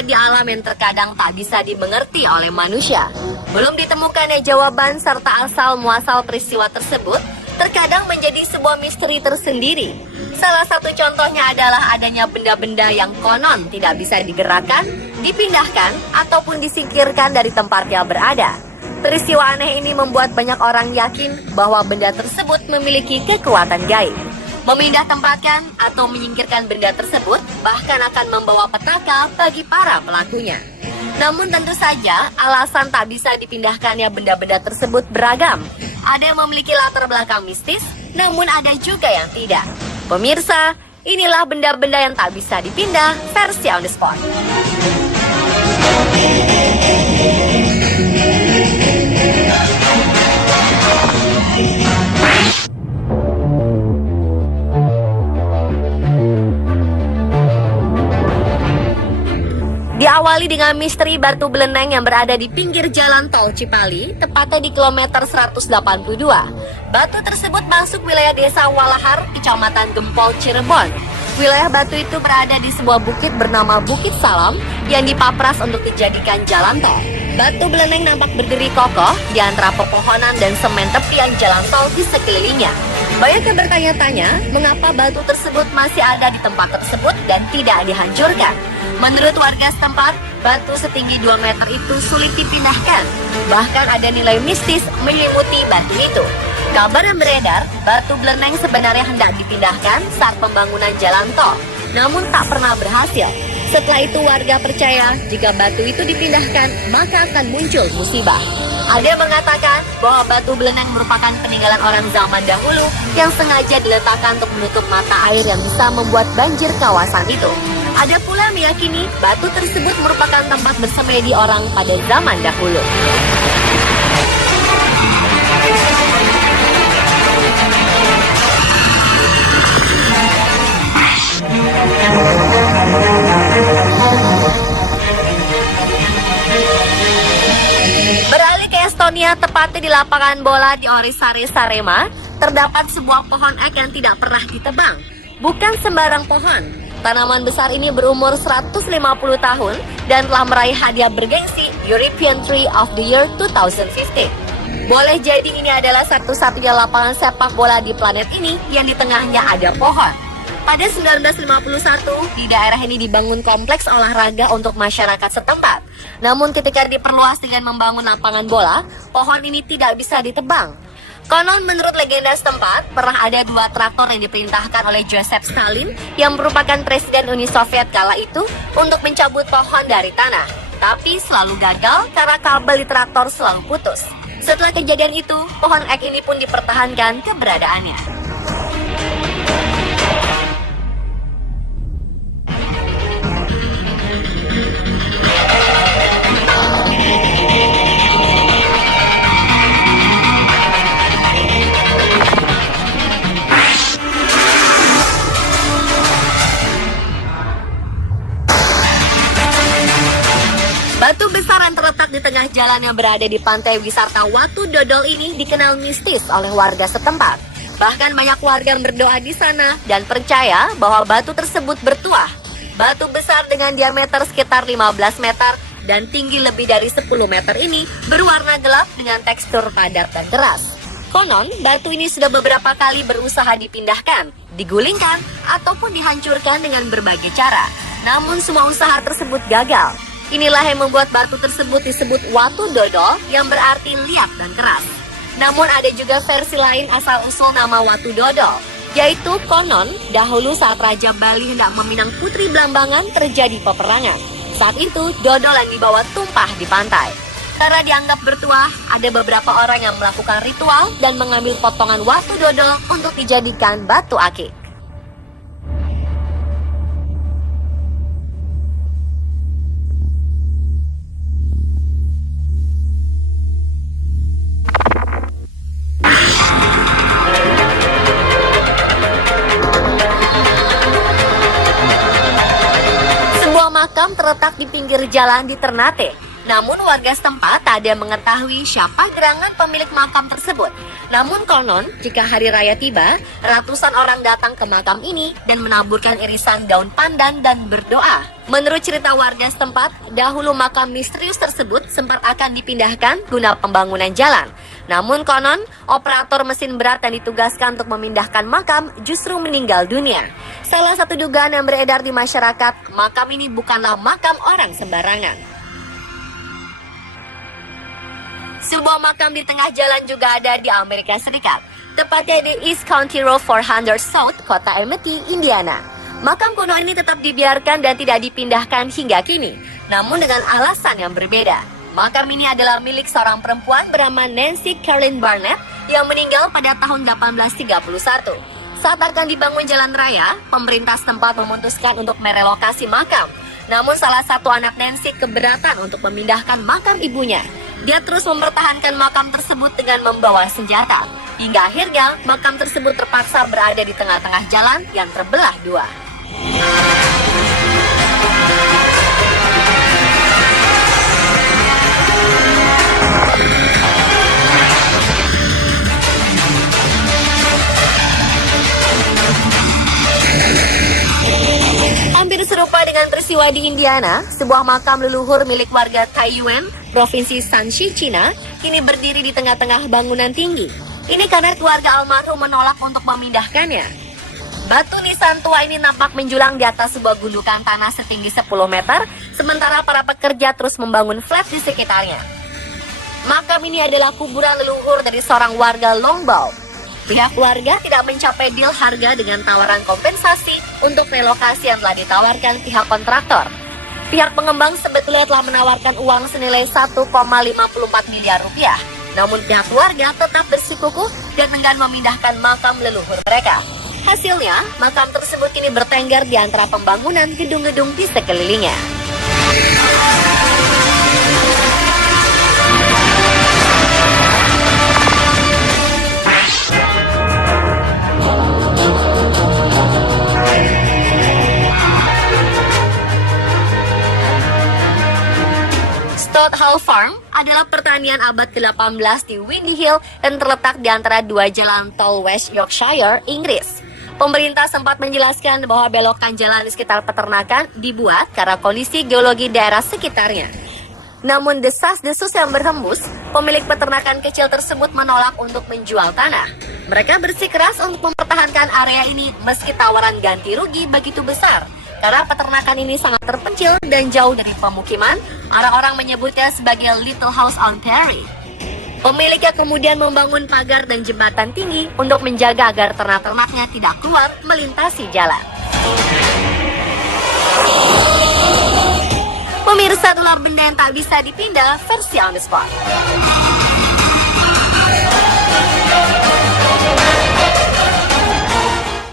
terlihat di alam yang terkadang tak bisa dimengerti oleh manusia. Belum ditemukannya jawaban serta asal-muasal peristiwa tersebut terkadang menjadi sebuah misteri tersendiri. Salah satu contohnya adalah adanya benda-benda yang konon tidak bisa digerakkan, dipindahkan, ataupun disingkirkan dari tempatnya berada. Peristiwa aneh ini membuat banyak orang yakin bahwa benda tersebut memiliki kekuatan gaib. Memindah tempatkan atau menyingkirkan benda tersebut bahkan akan membawa petaka bagi para pelakunya. Namun tentu saja alasan tak bisa dipindahkannya benda-benda tersebut beragam. Ada yang memiliki latar belakang mistis, namun ada juga yang tidak. Pemirsa, inilah benda-benda yang tak bisa dipindah versi On The Spot. Diawali dengan misteri batu beleneng yang berada di pinggir jalan tol Cipali, tepatnya di kilometer 182. Batu tersebut masuk wilayah desa Walahar, kecamatan Gempol, Cirebon. Wilayah batu itu berada di sebuah bukit bernama Bukit Salam yang dipapras untuk dijadikan jalan tol. Batu beleneng nampak berdiri kokoh di antara pepohonan dan semen tepian jalan tol di sekelilingnya. Banyak yang bertanya-tanya mengapa batu tersebut masih ada di tempat tersebut dan tidak dihancurkan. Menurut warga setempat, batu setinggi 2 meter itu sulit dipindahkan. Bahkan ada nilai mistis menyelimuti batu itu. Kabar yang beredar, batu beleneng sebenarnya hendak dipindahkan saat pembangunan jalan tol, namun tak pernah berhasil. Setelah itu warga percaya jika batu itu dipindahkan, maka akan muncul musibah. Ada yang mengatakan bahwa batu beleneng merupakan peninggalan orang zaman dahulu yang sengaja diletakkan untuk menutup mata air yang bisa membuat banjir kawasan itu. Ada pula yang meyakini batu tersebut merupakan tempat bersemedi orang pada zaman dahulu. Beralih ke Estonia, tepatnya di lapangan bola di Orisari, Sarema, terdapat sebuah pohon ek yang tidak pernah ditebang. Bukan sembarang pohon. Tanaman besar ini berumur 150 tahun dan telah meraih hadiah bergengsi European Tree of the Year 2015. Boleh jadi ini adalah satu-satunya lapangan sepak bola di planet ini yang di tengahnya ada pohon. Pada 1951, di daerah ini dibangun kompleks olahraga untuk masyarakat setempat. Namun ketika diperluas dengan membangun lapangan bola, pohon ini tidak bisa ditebang. Konon menurut legenda setempat, pernah ada 2 traktor yang diperintahkan oleh Joseph Stalin yang merupakan presiden Uni Soviet kala itu untuk mencabut pohon dari tanah. Tapi selalu gagal karena kabel di traktor selalu putus. Setelah kejadian itu, pohon ek ini pun dipertahankan keberadaannya. Batu besar yang terletak di tengah jalan yang berada di pantai wisata Watu Dodol ini dikenal mistis oleh warga setempat. Bahkan banyak warga yang berdoa di sana dan percaya bahwa batu tersebut bertuah. Batu besar dengan diameter sekitar 15 meter dan tinggi lebih dari 10 meter ini berwarna gelap dengan tekstur padat dan keras. Konon, batu ini sudah beberapa kali berusaha dipindahkan, digulingkan, ataupun dihancurkan dengan berbagai cara. Namun semua usaha tersebut gagal. Inilah yang membuat batu tersebut disebut Watu Dodol yang berarti liat dan keras. Namun ada juga versi lain asal-usul nama Watu Dodol, yaitu konon dahulu saat Raja Bali hendak meminang Putri Blambangan terjadi peperangan. Saat itu dodol yang dibawa tumpah di pantai. Karena dianggap bertuah, ada beberapa orang yang melakukan ritual dan mengambil potongan Watu Dodol untuk dijadikan batu akik. Makam terletak di pinggir jalan di Ternate. Namun warga setempat tak ada mengetahui siapa gerangan pemilik makam tersebut. Namun konon, jika hari raya tiba, ratusan orang datang ke makam ini dan menaburkan irisan daun pandan dan berdoa. Menurut cerita warga setempat, dahulu makam misterius tersebut sempat akan dipindahkan guna pembangunan jalan. Namun konon, operator mesin berat yang ditugaskan untuk memindahkan makam justru meninggal dunia. Salah satu dugaan yang beredar di masyarakat, makam ini bukanlah makam orang sembarangan. Sebuah makam di tengah jalan juga ada di Amerika Serikat, tepatnya di East County Road 400 South, kota Amity, Indiana. Makam kuno ini tetap dibiarkan dan tidak dipindahkan hingga kini, namun dengan alasan yang berbeda. Makam ini adalah milik seorang perempuan bernama Nancy Caroline Barnett yang meninggal pada tahun 1831. Saat akan dibangun jalan raya, pemerintah setempat memutuskan untuk merelokasi makam. Namun salah satu anak Nancy keberatan untuk memindahkan makam ibunya. Dia terus mempertahankan makam tersebut dengan membawa senjata. Hingga akhirnya, makam tersebut terpaksa berada di tengah-tengah jalan yang terbelah dua. Hampir serupa dengan peristiwa di Indiana, sebuah makam leluhur milik warga Taiyuan, Provinsi Shanxi, Cina, kini berdiri di tengah-tengah bangunan tinggi. Ini karena keluarga almarhum menolak untuk memindahkannya. Batu nisan tua ini nampak menjulang di atas sebuah gundukan tanah setinggi 10 meter, sementara para pekerja terus membangun flat di sekitarnya. Makam ini adalah kuburan leluhur dari seorang warga Longbao. Pihak keluarga tidak mencapai deal harga dengan tawaran kompensasi untuk relokasi yang telah ditawarkan pihak kontraktor. Pihak pengembang sebetulnya telah menawarkan uang senilai 1,54 miliar rupiah. Namun pihak keluarga tetap bersikukuh dan enggan memindahkan makam leluhur mereka. Hasilnya, makam tersebut kini bertengger di antara pembangunan gedung-gedung di sekelilingnya. Stout Hall Farm adalah pertanian abad ke-18 di Windy Hill dan terletak di antara dua jalan tol West Yorkshire, Inggris. Pemerintah sempat menjelaskan bahwa belokan jalan di sekitar peternakan dibuat karena kondisi geologi daerah sekitarnya. Namun desas-desus yang berhembus, pemilik peternakan kecil tersebut menolak untuk menjual tanah. Mereka bersikeras untuk mempertahankan area ini meski tawaran ganti rugi begitu besar. Karena peternakan ini sangat terpencil dan jauh dari pemukiman, orang-orang menyebutnya sebagai Little House on Prairie. Pemiliknya kemudian membangun pagar dan jembatan tinggi untuk menjaga agar ternak-ternaknya tidak keluar melintasi jalan. Pemirsa, ular benda yang tak bisa dipindah versi on the spot.